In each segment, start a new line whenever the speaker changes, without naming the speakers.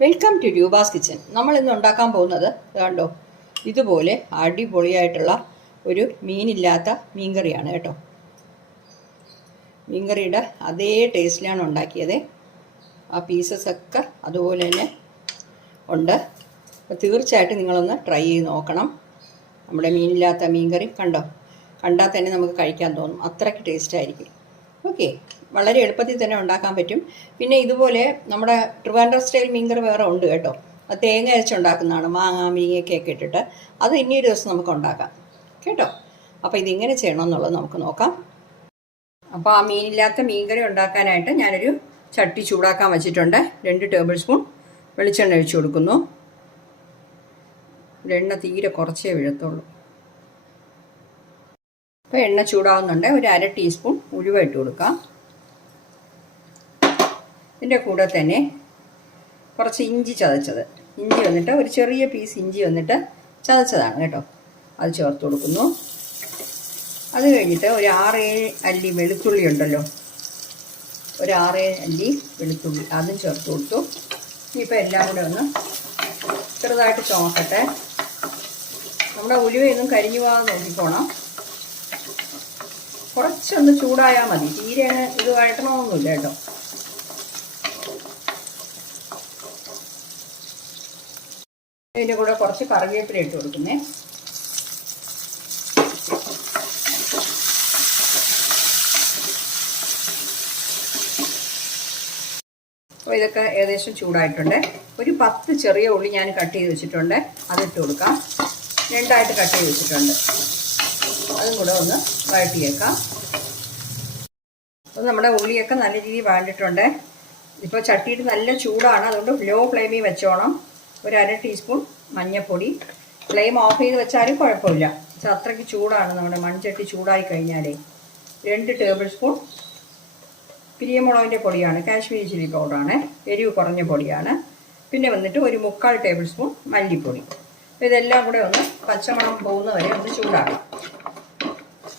Welcome to Roopa's kitchen നമ്മൾ ഇന്ന് ഉണ്ടാക്കാൻ പോകുന്നത് കണ്ടോ ഇതുപോലെ അടിപൊളിയായിട്ടുള്ള ഒരു മീനില്ലാത്ത മീൻകറിയാണ് കേട്ടോ. മീൻകറിയുടെ അതേ ടേസ്റ്റിലാണ് ഉണ്ടാക്കിയത്. ആ പീസസ് ഒക്കെ അതുപോലെ തന്നെ ഉണ്ട്. അപ്പോൾ തീർച്ചയായിട്ടും നിങ്ങളൊന്ന് ട്രൈ ചെയ്ത് നോക്കണം. നമ്മുടെ മീനില്ലാത്ത മീൻകറി കണ്ടോ? കണ്ടാൽ തന്നെ നമുക്ക് കഴിക്കാൻ തോന്നും. അത്രയ്ക്ക് ടേസ്റ്റ് ആയിരിക്കും. ഓക്കെ വളരെ എളുപ്പത്തിൽ തന്നെ ഉണ്ടാക്കാൻ പറ്റും. പിന്നെ ഇതുപോലെ നമ്മുടെ ട്രിവാൻഡ്രം സ്റ്റൈൽ മീൻകറി വേറെ ഉണ്ട് കേട്ടോ. അത് തേങ്ങ അരച്ചുണ്ടാക്കുന്നതാണ്. മാങ്ങ മീങ്ങയൊക്കെ ഇട്ടിട്ട് അത് ഇനി ഒരു ദിവസം നമുക്ക് ഉണ്ടാക്കാം. കേട്ടോ? അപ്പോൾ ഇതിങ്ങനെ ചെയ്യണമെന്നുള്ളത് നമുക്ക് നോക്കാം. അപ്പോൾ ആ മീനില്ലാത്ത മീൻകറി ഉണ്ടാക്കാനായിട്ട് ഞാനൊരു ചട്ടി ചൂടാക്കാൻ വെച്ചിട്ടുണ്ട്. രണ്ട് ടേബിൾ സ്പൂൺ വെളിച്ചെണ്ണ ഒഴിച്ചു കൊടുക്കുന്നു. എണ്ണ തീരെ കുറച്ചേ വീഴത്തുള്ളൂ. അപ്പോൾ എണ്ണ ചൂടാവുന്നുണ്ട്. ഒരു അര ടീസ്പൂൺ ഉലുവ ഇട്ട് കൊടുക്കാം. ഇതിന്റെ കൂടെ തന്നെ കുറച്ച് ഇഞ്ചി ചതച്ചത്. ഇഞ്ചി വന്നിട്ട് ഒരു ചെറിയ പീസ് ഇഞ്ചി വന്നിട്ട് ചതച്ചതാണ് കേട്ടോ. അത് ചേർത്ത് കൊടുക്കുന്നു. അത് കഴിഞ്ഞിട്ട് ഒരു ആറേഴ് അല്ലി വെളുത്തുള്ളി ഉണ്ടല്ലോ. ഒരു ആറേഴ് അല്ലി വെളുത്തുള്ളി അതും ചേർത്ത് കൊടുത്തു. ഇനിയിപ്പോൾ എല്ലാം കൂടെ ഒന്ന് ചെറുതായിട്ട് ചോക്കട്ടെ നമ്മുടെ ഉലുവയൊന്നും കരിഞ്ഞു പോകാതെ നോക്കിക്കോണം. കുറച്ചൊന്ന് ചൂടായാൽ മതി. തീരെ ഇത് വഴട്ടണമെന്നൊന്നുമില്ല കേട്ടോ. ഇതിന്റെ കൂടെ കുറച്ച് കറിവേപ്പില ഇട്ട് കൊടുക്കുന്നേ. അപ്പോൾ ഇതൊക്കെ ഏകദേശം ചൂടായിട്ടുണ്ട്. ഒരു പത്ത് ചെറിയ ഉള്ളി ഞാൻ കട്ട് ചെയ്ത് വെച്ചിട്ടുണ്ട്. അതിട്ട് കൊടുക്കാം. രണ്ടായിട്ട് കട്ട് ചെയ്ത് വെച്ചിട്ടുണ്ട്. അതും കൂടെ ഒന്ന് വഴട്ടിയേക്കാം അപ്പോൾ നമ്മുടെ ഉള്ളിയൊക്കെ നല്ല രീതിയിൽ വാണ്ടിട്ടുണ്ട്. ഇപ്പോൾ ചട്ടിയിട്ട് നല്ല ചൂടാണ്. അതുകൊണ്ട് ലോ ഫ്ലെയിമിൽ വെച്ചോണം. ഒരു അര ടീസ്പൂൺ മഞ്ഞൾപ്പൊടി ഫ്ലെയിം ഓഫ് ചെയ്ത് വെച്ചാലും കുഴപ്പമില്ല. പക്ഷെ അത്രയ്ക്ക് ചൂടാണ് നമ്മുടെ മൺചട്ടി ചൂടായി കഴിഞ്ഞാലേ. രണ്ട് ടേബിൾ സ്പൂൺ പിരിയമുളകിന്റെ പൊടിയാണ്. കാശ്മീരി ചില്ലി പൗഡറാണ്. എരിവ് കുറഞ്ഞ പൊടിയാണ്. പിന്നെ വന്നിട്ട് ഒരു മുക്കാൽ ടേബിൾ സ്പൂൺ മല്ലിപ്പൊടി. ഇതെല്ലാം കൂടെ ഒന്ന് പച്ചമണം പോകുന്ന വരെ ഒന്ന് ചൂടാക്കാം.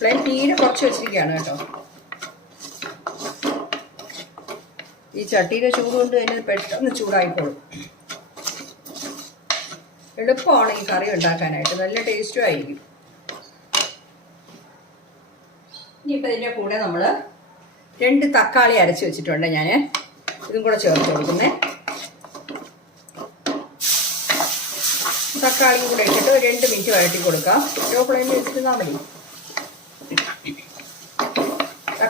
ഫ്ലെയിം തീരെ കുറച്ച് വെച്ചിരിക്കുകയാണ് കേട്ടോ. ഈ ചട്ടിയിലെ ചൂട് കൊണ്ട് തന്നെ പെട്ടെന്ന് ചൂടായിക്കോളും. എളുപ്പമാണ് ഈ കറി ഉണ്ടാക്കാനായിട്ട്. നല്ല ടേസ്റ്റും ആയിരിക്കും. ഇനിയിപ്പോൾ ഇതിന്റെ കൂടെ നമ്മൾ രണ്ട് തക്കാളി അരച്ച് വെച്ചിട്ടുണ്ട് ഞാൻ ഇതും കൂടെ ചേർത്ത് കൊടുക്കുന്നേ. തക്കാളിയും കൂടെ ഇട്ടിട്ട് രണ്ട് മിനിറ്റ് വഴറ്റി കൊടുക്കാം. ലോ ഫ്ലെയിമിൽ വെച്ചിട്ട് മതി.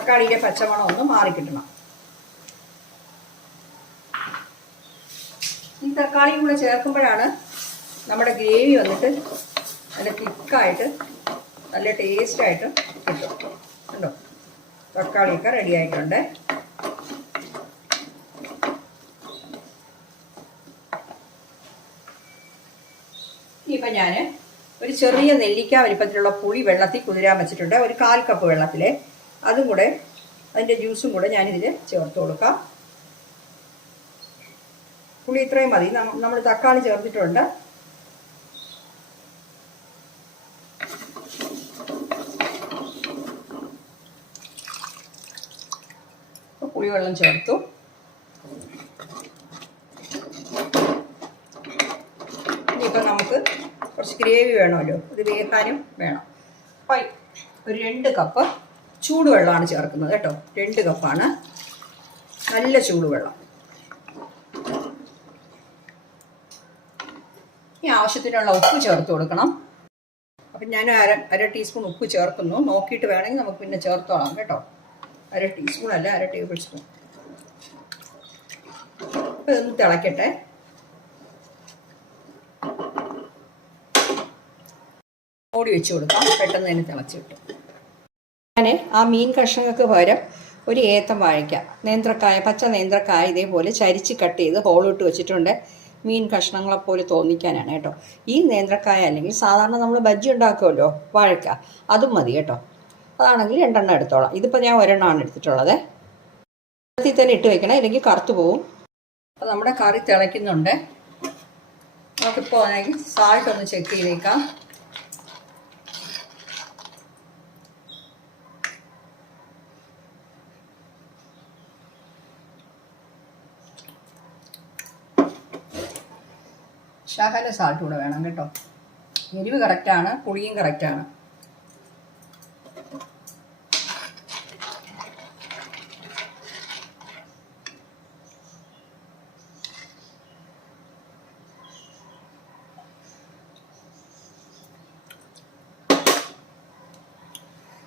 തക്കാളിയുടെ പച്ചമണം ഒന്ന് മാറിക്കിട്ടണം ഈ തക്കാളിയും കൂടെ ചേർക്കുമ്പോഴാണ് നമ്മുടെ ഗ്രേവി വന്നിട്ട് നല്ല തിക്കായിട്ട് നല്ല ടേസ്റ്റായിട്ട് കിട്ടും. കണ്ടോ? തക്കാളിയൊക്കെ റെഡി ആയിട്ടുണ്ട്. ഇപ്പം ഞാൻ ഒരു ചെറിയ നെല്ലിക്ക വലിപ്പത്തിലുള്ള പുളി വെള്ളത്തിൽ കുതിരാൻ വെച്ചിട്ടുണ്ട്. ഒരു കാൽ കപ്പ് വെള്ളത്തിൽ അതും കൂടെ അതിന്റെ ജ്യൂസും കൂടെ ഞാനിതിൽ ചേർത്ത് കൊടുക്കാം. പുളി ഇത്രയും മതി. നമ്മൾ തക്കാളി ചേർത്തിട്ടുണ്ട്. പുളിവെള്ളം ചേർത്തു. ഇനിയിപ്പോൾ നമുക്ക് കുറച്ച് ഗ്രേവി വേണമല്ലോ. ഇത് വേക്കാനും വേണം. അപ്പം ഒരു രണ്ട് കപ്പ് ചൂടുവെള്ളമാണ് ചേർക്കുന്നത് കേട്ടോ. രണ്ട് കപ്പാണ്. നല്ല ചൂടുവെള്ളം. ഈ ആവശ്യത്തിനുള്ള ഉപ്പ് ചേർത്ത് കൊടുക്കണം. അപ്പം ഞാൻ അര അര ടീസ്പൂൺ ഉപ്പ് ചേർക്കുന്നു. നോക്കിയിട്ട് വേണമെങ്കിൽ നമുക്ക് പിന്നെ ചേർത്തോളാം കേട്ടോ. അര ടീസ്പൂൺ അല്ല അര ടേബിൾ സ്പൂൺ. അപ്പം ഇതൊന്ന് തിളയ്ക്കട്ടെ ഓടി വെച്ച് കൊടുക്കാം. പെട്ടെന്ന് തന്നെ തിളച്ച് കിട്ടും. ഞാൻ ആ മീൻ കഷ്ണങ്ങൾക്ക് പകരം ഒരു ഏത്തം വാഴയ്ക്ക. നേന്ത്രക്കായ പച്ച നേന്ത്രക്കായ ഇതേപോലെ ചരിച്ച് കട്ട് ചെയ്ത് ഹോളിട്ട് വെച്ചിട്ടുണ്ട്. മീൻ കഷ്ണങ്ങളെപ്പോലെ തോന്നിക്കാനാണ് കേട്ടോ. ഈ നേന്ത്രക്കായ അല്ലെങ്കിൽ സാധാരണ നമ്മൾ ബജ്ജി ഉണ്ടാക്കുമല്ലോ വാഴയ്ക്ക അതും മതി കേട്ടോ. അതാണെങ്കിൽ രണ്ടെണ്ണം എടുത്തോളാം. ഇതിപ്പോൾ ഞാൻ ഒരെണ്ണമാണ് എടുത്തിട്ടുള്ളത്. വെള്ളത്തിൽ തന്നെ ഇട്ട് വെക്കണം ഇല്ലെങ്കിൽ കറുത്തു പോവും. അപ്പോൾ നമ്മുടെ കറി തിളയ്ക്കുന്നുണ്ട്. നമുക്കിപ്പോൾ ആണെങ്കിൽ സാൾട്ട് ഒന്ന് ചെക്ക് ചെയ്തേക്കാം. ശകല സാൾട്ട് കൂടെ വേണം കേട്ടോ. എരിവ് കറക്റ്റാണ് പുളിയും കറക്റ്റാണ്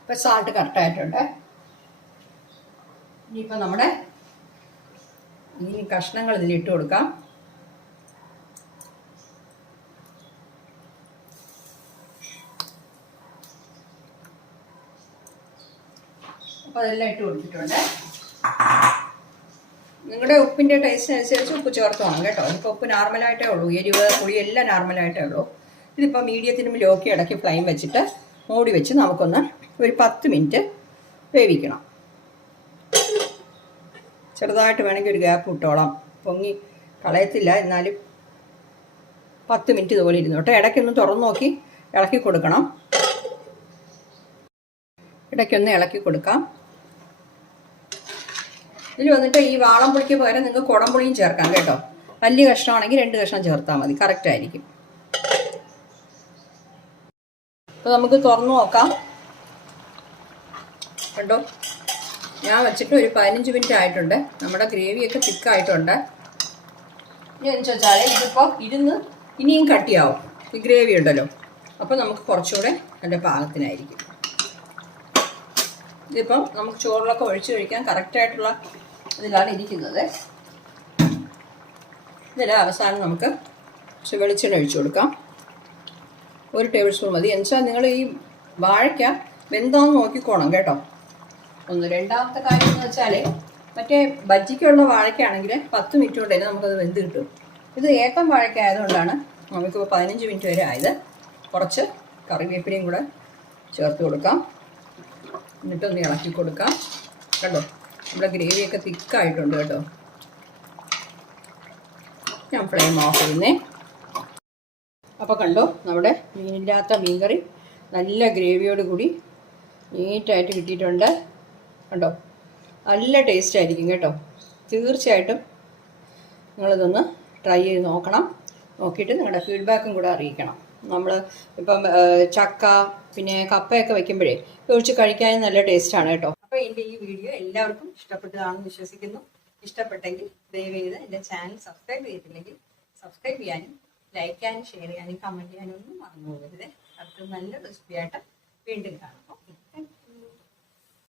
ഇപ്പം സാൾട്ട് കറക്റ്റായിട്ടുണ്ട് ഇനിയിപ്പോൾ നമ്മുടെ ഈ കഷ്ണങ്ങൾ ഇതിൽ ഇട്ട് കൊടുക്കാം. അപ്പോൾ അതെല്ലാം ഇട്ട് കൊടുത്തിട്ടുണ്ട്. നിങ്ങളുടെ ഉപ്പിന്റെ ടേസ്റ്റ് അനുസരിച്ച് ഉപ്പ് ചേർത്ത് വേണം കേട്ടോ. ഇപ്പോൾ ഉപ്പ് നോർമലായിട്ടേ ഉള്ളൂ. എരിവ് പുളി എല്ലാം നോർമലായിട്ടേ ഉള്ളൂ. ഇതിപ്പോൾ മീഡിയത്തിനും ലോക്കി ഇടയ്ക്ക് ഫ്ലൈം വെച്ചിട്ട് മൂടി വെച്ച് നമുക്കൊന്ന് ഒരു പത്ത് മിനിറ്റ് വേവിക്കണം. ചെറുതായിട്ട് വേണമെങ്കിൽ ഒരു ഗ്യാപ്പ് ഇട്ടോളാം. പൊങ്ങി കളയത്തില്ല. എന്നാലും പത്ത് മിനിറ്റ് ഇതുപോലെ ഇരുന്നു കേട്ടോ. ഇടയ്ക്കൊന്ന് തുറന്നു നോക്കി ഇളക്കി കൊടുക്കണം. ഇടയ്ക്കൊന്ന് ഇളക്കി കൊടുക്കാം. ഇതിൽ വന്നിട്ട് ഈ വാളംപുളിക്ക് പകരം നിങ്ങൾക്ക് കുടംപുളിയും ചേർക്കാം കേട്ടോ. വലിയ കഷ്ണമാണെങ്കിൽ രണ്ട് കഷ്ണം ചേർത്താൽ മതി. കറക്റ്റ് ആയിരിക്കും. അപ്പോൾ നമുക്ക് തുറന്നു നോക്കാം. കണ്ടോ? ഞാൻ വെച്ചിട്ട് ഒരു പതിനഞ്ച് മിനിറ്റ് ആയിട്ടുണ്ട്. നമ്മുടെ ഗ്രേവിയൊക്കെ തിക്കായിട്ടുണ്ട് ഇനി എന്ന് വെച്ചാൽ ഇതിപ്പോൾ ഇരുന്ന് ഇനിയും കട്ടിയാവും. ഈ ഗ്രേവി ഉണ്ടല്ലോ. അപ്പോൾ നമുക്ക് കുറച്ചുകൂടെ നല്ല പാകത്തിനായിരിക്കും. ഇതിപ്പം നമുക്ക് ചോറിലൊക്കെ ഒഴിച്ചു കഴിക്കാൻ കറക്റ്റായിട്ടുള്ള ഇതിലാണ് ഇരിക്കുന്നത്. ഇതിന് അവസാനം നമുക്ക് വെളിച്ചെണ്ണ ഒഴിച്ചു കൊടുക്കാം. ഒരു ടേബിൾ സ്പൂൺ മതി. എന്നുവെച്ചാൽ നിങ്ങൾ ഈ വാഴയ്ക്ക വെന്താന്ന് നോക്കിക്കോണം കേട്ടോ. ഒന്ന് രണ്ടാമത്തെ കാര്യം എന്ന് വെച്ചാൽ മറ്റേ ബജ്ജിക്കുള്ള വാഴയ്ക്കാണെങ്കിൽ പത്ത് മിനിറ്റ് കൊണ്ട് തന്നെ നമുക്കത് വെന്ത് കിട്ടും. ഇത് ഏക്കം വാഴയ്ക്ക ആയതുകൊണ്ടാണ് നമുക്കിപ്പോൾ പതിനഞ്ച് മിനിറ്റ് വരെ ആയത്. കുറച്ച് കറിവേപ്പിലയും കൂടെ ചേർത്ത് കൊടുക്കാം. എന്നിട്ടൊന്ന് ഇളക്കി കൊടുക്കാം. കണ്ടോ? നമ്മുടെ ഗ്രേവിയൊക്കെ തിക്കായിട്ടുണ്ട് കേട്ടോ. ഞാൻ ഫ്ലെയിം ഓഫ് ചെയ്യുന്നേ. അപ്പോൾ കണ്ടോ നമ്മുടെ മീനില്ലാത്ത മീൻകറി നല്ല ഗ്രേവിയോട് കൂടി നീറ്റായിട്ട് കിട്ടിയിട്ടുണ്ട്. കണ്ടോ? നല്ല ടേസ്റ്റ് ആയിരിക്കും കേട്ടോ. തീർച്ചയായിട്ടും നിങ്ങളിതൊന്ന് ട്രൈ ചെയ്ത് നോക്കണം. നോക്കിയിട്ട് നിങ്ങളുടെ ഫീഡ്ബാക്കും കൂടെ അറിയിക്കണം. നമ്മൾ ഇപ്പം ചക്ക പിന്നെ കപ്പയൊക്കെ വെക്കുമ്പോഴേ ഒഴിച്ച് കഴിക്കാനും നല്ല ടേസ്റ്റാണ് കേട്ടോ. അപ്പോൾ എന്റെ ഈ വീഡിയോ എല്ലാവർക്കും ഇഷ്ടപ്പെട്ടതാണെന്ന് വിശ്വസിക്കുന്നു. ഇഷ്ടപ്പെട്ടെങ്കിൽ ദയവേത് എന്റെ ചാനൽ സബ്സ്ക്രൈബ് ചെയ്തിട്ടില്ലെങ്കിൽ സബ്സ്ക്രൈബ് ചെയ്യാനും ലൈക്ക് ചെയ്യാനും ഷെയർ ചെയ്യാനും കമന്റ് ചെയ്യാനും ഒന്നും മറന്നു പോകരുത്. അടുത്ത നല്ല റെസിപ്പി ആയിട്ട് വീണ്ടും കാണാം. Okay thank